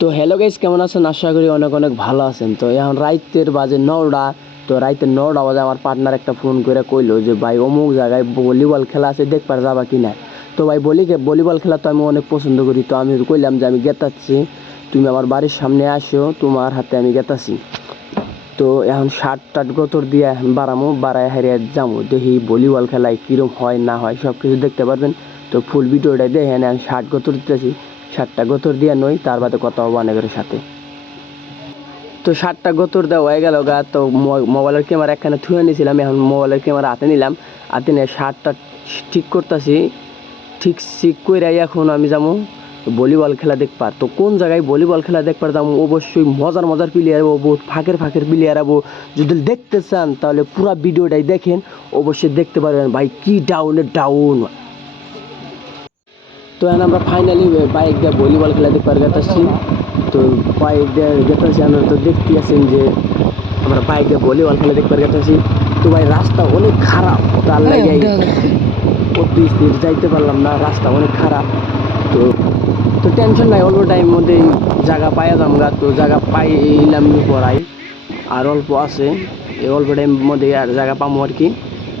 তো hello guys, কেমন আছেন? আশা করি অনেক অনেক ভালো আছেন। তো এখন রাইতের বাজে 9টা। তো রাইতের 9টা বাজে আমার পার্টনার একটা ফোন করে কইলো যে ভাই অমুক জায়গায় ভলিবল খেলা আছে, দেখবার যাবা কিনা। তো ভাই ভলিবল খেলা তো আমি অনেক পছন্দ করি। তো আমি কইলাম যে আমি গেতাচ্ছি, তুমি আমার বাড়ির সামনে আসো, তোমার হাতে আমি গেতাছি। তো এখন শার্ট টাট গতর দিয়ে এখন বাড়ায় হারিয়ে যাবো, দেখি ভলিবল খেলায় কীরকম হয় না হয় সব কিছু দেখতে পারবেন। তো ফুল ভিডিওটাই দেখেন। এখন শার্ট গতর দিতেছি, শার্টটা গতর দিয়ে নই, তার বাদে কথা হবো অনেকের সাথে। তো শার্টটা গতর দেওয়া হয়ে গেল গা। তো মোবাইলের ক্যামেরা একখানে থুয়ে নিয়েছিলাম, এখন মোবাইলের ক্যামেরা হাতে নিলাম, হাতে নিয়ে শার্টটা ঠিক করতেছি। ঠিক করে এখন আমি যাবো ভলিবল খেলা দেখবার। তো কোন জায়গায় ভলিবল খেলা দেখবার যাবো, অবশ্যই মজার মজার প্লেয়ার হবো, বহুত ফাঁকের প্লেয়ার হবো। যদি দেখতে চান তাহলে পুরো ভিডিওটাই দেখেন, অবশ্যই দেখতে পারবেন ভাই কি ডাউন। তো এখন আমরা ফাইনালি বাইক দিয়ে ভলিবল খেলা দেখবার গেতেছি। তো বাইক দিয়ে গেতেছি, আমরা তো দেখতে আছেন যে আমরা বাইক দিয়ে ভলিবল খেলা দেখবার গেতেছি। তো ভাই রাস্তা অনেক খারাপ, তার লাগে অত স্পিড যাইতে পারলাম না, রাস্তা অনেক খারাপ। তো তো টেনশন নাই, অল্প টাইম মধ্যেই জায়গা পাইয়া যাম গা। তো জায়গা পাইলাম পড়াই, আর অল্প আছে, এই অল্প টাইম মধ্যে আর জায়গা পাবো আর কি।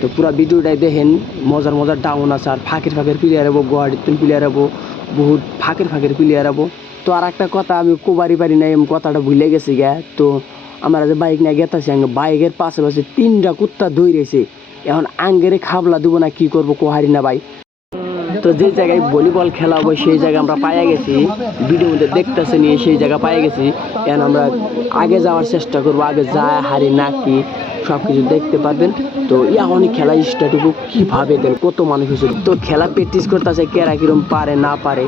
তো পুরো ভিডিওটাই দেখেন, মজার ডাউন আছে, আর ফাঁকের প্লেয়ার হবো, গুয়াহাটির প্লেয়ার হবো, বহুত ফাঁকের প্লেয়ার হবো। তো আর একটা কথা আমি কোবারি পারি নাই, আমি কথাটা ভুলে গেছি গা। তো আমরা যে বাইক নিয়ে গেতেছি, বাইকের পাশে 3টা কুত্তা দৌড়েছে। এখন আঙ্গেরে খাবলা দেবো না কি করবো কোহারি না ভাই। তো যে জায়গায় ভলিবল খেলা হবে সেই জায়গায় আমরা পাইয়া গেছি, ভিডিও মধ্যে দেখতেছে নিয়ে সেই জায়গা পাইয়া গেছি। এখন আমরা আগে যাওয়ার চেষ্টা করবো, আগে যায় হারি না কি সব কিছু দেখতে পারবেন। তো এখনই খেলা স্টার্ট হবো, কীভাবে দেন কত মানুষ হয়েছে। তো খেলা প্র্যাকটিস করতেছে, কেরা কিরম পারে না পারে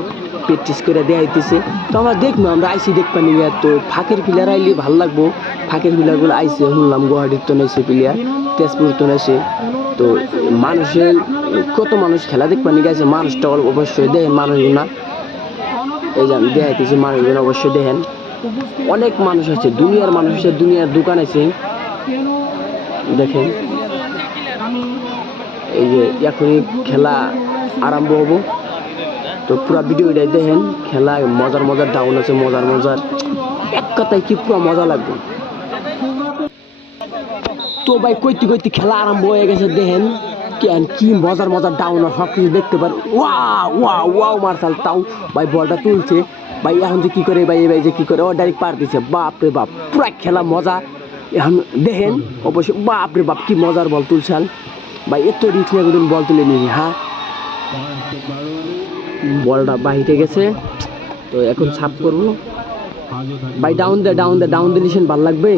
প্র্যাকটিস করে দেখাইতেছে। তো আমরা দেখবো, আমরা আইসি দেখবা নিয়ে। তো ফাঁকের প্লেয়ার আইলে ভালো লাগবো, ফাঁকের প্লেয়ারগুলো আইসে শুনলাম গুয়াহাটির তো নেছে প্লেয়ার, তেজপুর তো নেছে। তো মানুষের কত মানুষ খেলা দেখবার নিয়ে গেছে, মানুষটা অবশ্যই দেখেন মানুষগুলো। এই যে আমি দেখাইতেছি মানুষগুলো, অবশ্যই দেখেন। অনেক মানুষ আছে, দুনিয়ার মানুষ আছে, দুনিয়ার দোকান আছে, দেখেন। এই যে এখনই খেলা আরম্ভ হবো। তো পুরো ভিডিওটাই দেখেন, খেলা মজার ডাউন আছে, মজার এক কথায় কি পুরো মজা লাগবে। তো ভাই কইতে খেলা আরম্ভ হয়ে গেছে, দেখেন কি মজার ডাউন সব কিছু দেখতে পারে। ওয়াও মার্শাল, তাও ভাই বলটা তুলছে ভাই। এখন যে কি করে ভাই যে কি করে, ও ডাইরেক্ট পার দিছে, বাপ রে বাপ, পুরা খেলা মজা। এখন দেখেন অবশ্যই, বাপ রে বাপ কি মজার বল তুলছাল ভাই, এত রিস্ক নিয়ে কোনদিন বল তুলে নিবি। হ্যাঁ, বলটা বাহিরে গেছে। তো এখন সাপ করবো ভাই, ডাউন দিলিছেন ভাল লাগবে।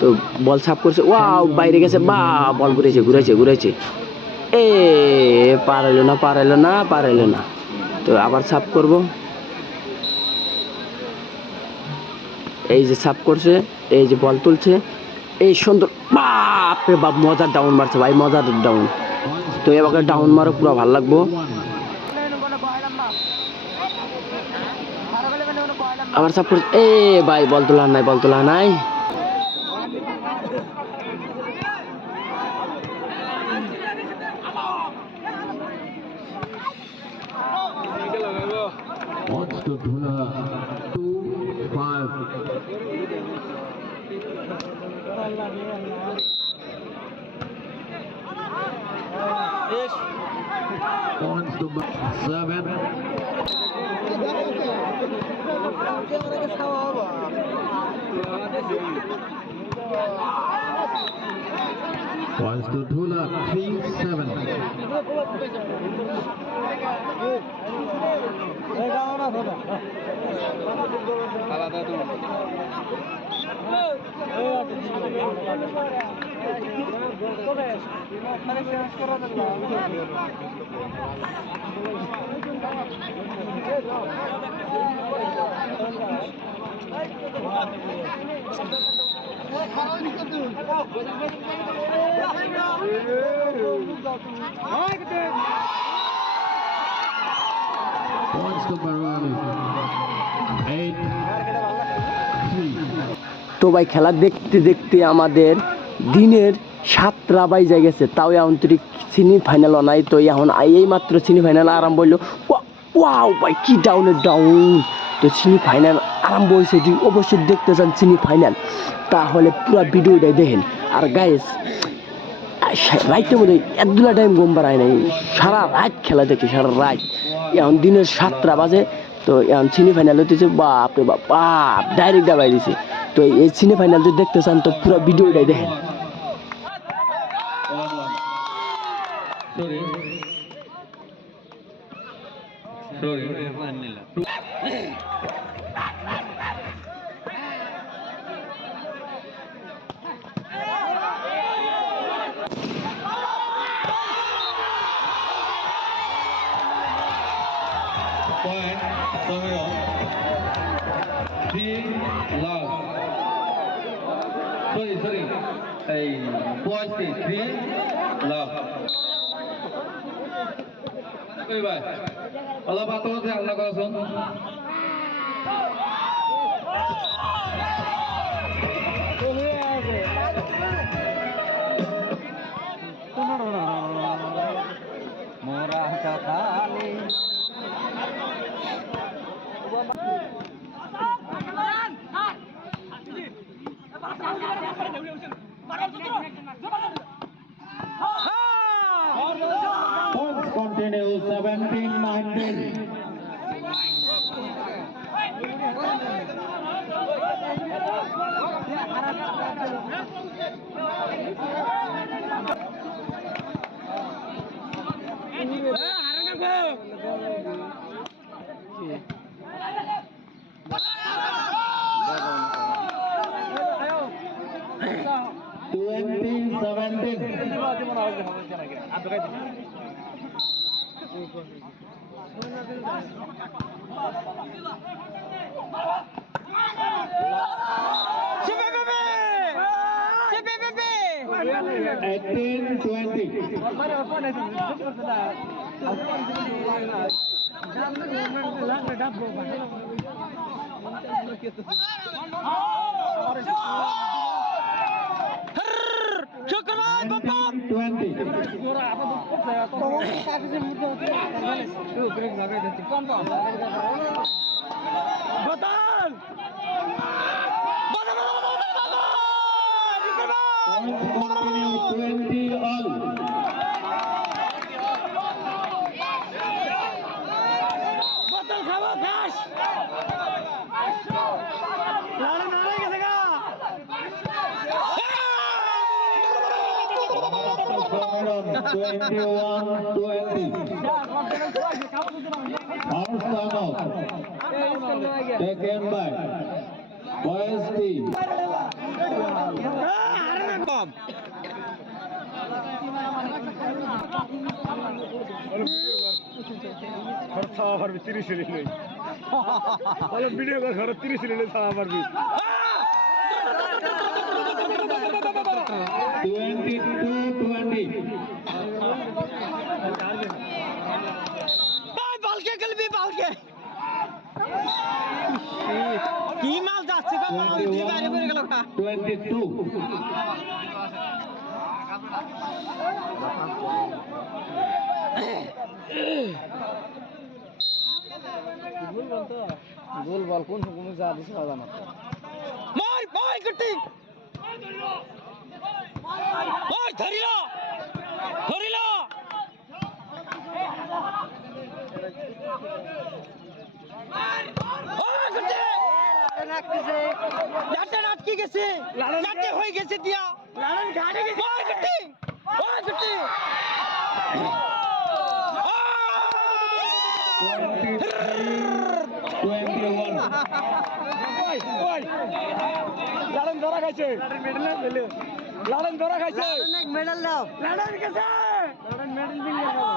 তো বল সাপ করছে, ওয়াও বাইরে গেছে, বা বল ঘুরেছে। এ পারাইলো না। তো আবার সাপ করব, এই যে সাপ করছে, এই যে বল তুলছে, এই সুন্দর, বাপ রে বাপ মজার ডাউন মারছে ভাই, মজার ডাউন। তো এবার ডাউন মারো, পুরো ভালো লাগবো। আবার সাপ করছে, এ ভাই বল তোলা নাই। Wants to Dhula 2-5. Wants to 7. Wants to Dhula 3-7. Points to Barani. 8-3. তো ভাই খেলা দেখতে আমাদের দিনের 7টা বাজে গেছে, তাও এখন সেমিফাইনালও নাই। তো এখন এই মাত্র সেমিফাইনাল আরম্ভ হইলো। ওয়াও ভাই কি ডাউনের ডাউন। তো সেমিফাইনাল আরম্ভ হয়েছে, যদি অবশ্যই দেখতে চান সেমিফাইনাল তাহলে পুরো ভিডিওটাই দেখেন। আর গাইস রাইতের মধ্যে এতগুলা টাইম ঘুম পাড়ায় নাই, সারা রাত খেলা দেখছি, সারা রাত। এখন দিনের 7টা বাজে, তো এখন সেমিফাইনাল হতেছে, বাপ রে বাপ বাপ ডাইরেক্ট দাবাই দিছে। তো এই সেমিফাইনাল যদি দেখতে চান তো পুরো ভিডিওটাই দেখেন। Point, Samir. 3 love. Sorry. Hey, point 3 love. Oke, bye. Allah patut saya Allah kosong. Murah sekali. Points continue 17-19. Eighteen 20. Syukurlah Bapak. 20. Betul. Points continue 20 all. Betul kamu gas. Lari ke sana. Cameron 21-20. First time out. Taken by Boys team. ছাড়া পারবি 30 নিলে ভালো video কর ঘরে 30 নিলে ছাড়া পারবি 22-20. বালকে গলবি বালকে কি মাল যাচ্ছে গো মাল দিয়ে বাইরে বের গেল কা 22. গোল বল কোন যা দিছে জানা মার মার কুটি ওই ধরিলো লাটে নাটকি গেছে লাটে হয়ে গেছে দিয়া লাড়ন ঘাড়ে গেছে ওই কুটি 21. লাড়ন ধরা খাইছে লাড়ন ধরা খাইছে মেডেল দাও লাড়ন গেছে লাড়ন মেডেল দিন খাবো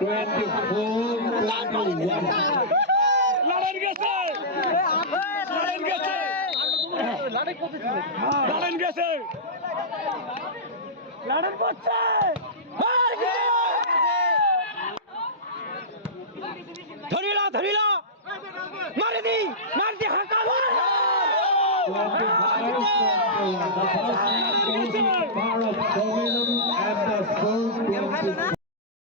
24-21. লাড়ন গেছে লাড়ন গেছে লাড়ন পড়ছে ধরিলা মারি দি হাঁকা power of dominance and the strong